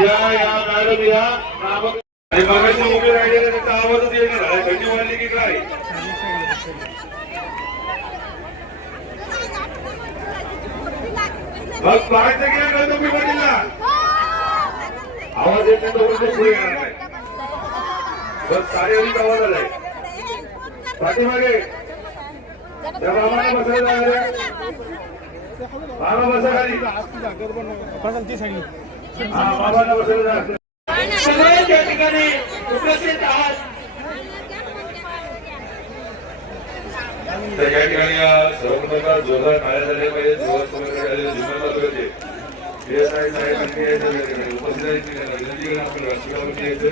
या या मॅडम या. नामक आणि मगाशी उभी राहिलेला त्याचा आवाजच येणार आहे थंडी वाढली की काय मग पाहायचं की नाही तुम्ही बघितला आवाज येत नाही तर पुढे येणार नाही. बस कार्यालयीत आवाज आलाय. पाठीमागे. त्या बाबांना बसायला लागले. बाबा बसा खाली. हा बाबांना बसायला सगळे त्या ठिकाणी उपस्थित आहात तर या ठिकाणी जोरदार झाले पाहिजे दिवस झाले पाहिजे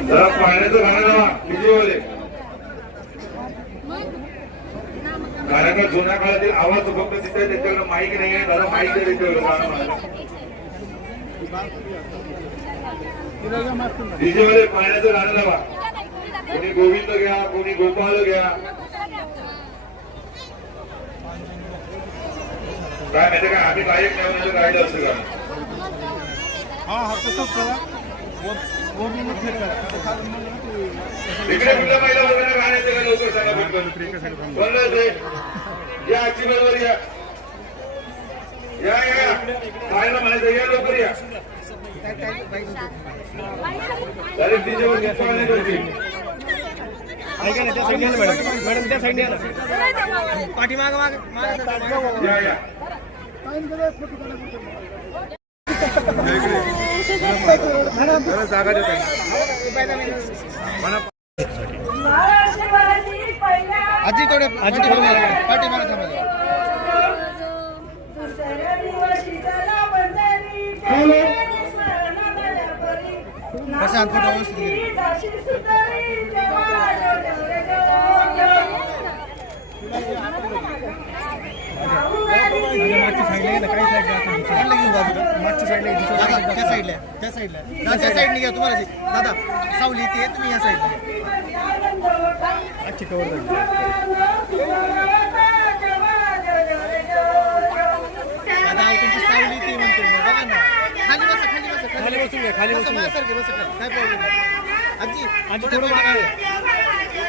जरा पाण्याचं गाणं कारण का जुन्या काळातील आवाज फक्त तिथे त्याच्याकडे माईक नाही आहे दादा माईक आहे त्याच्याकडे विजयवाले पाण्याचं गाणं लावा. कोणी गोविंद घ्या कोणी गोपाळ घ्या. काय माहिती का? आम्ही नाही म्हणजे गायला असं का? इकडे कुठल्या महिला वगैरे गाण्याचं का लवकर सांगा पटकन. या बरोबर या. या या. गायला म्हणायचं या लवकर या. डायरेक्ट तिच्यावर घेतलं नाही दोघी. पाठीमाग माग माग. या या. आजी थोडे आजी थोडे पाठीमाग थांबा प्रशांत फोटो. मागच्या साईडला त्या साईडला. त्या साईडला त्या साईडने घ्या तुम्हाला. जे- दादा सावली ती तुम्ही या साईडला कवर दादा अहो, तुमची सावली ती म्हणते मी. बघा ना खाली बसा खाली बसा खाली बसून घ्या खाली बसून खाली. काय प्रॉब्लेम नाही आजी आजी थोडं मागे.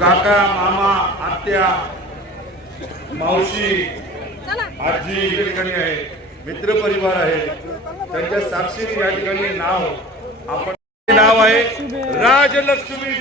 काका मामा आत्या मावशी आजी या ठिकाणी आहे मित्र परिवार आहे. त्यांच्या साक्षीने या ठिकाणी नाव आपण नाव आहे राजलक्ष्मी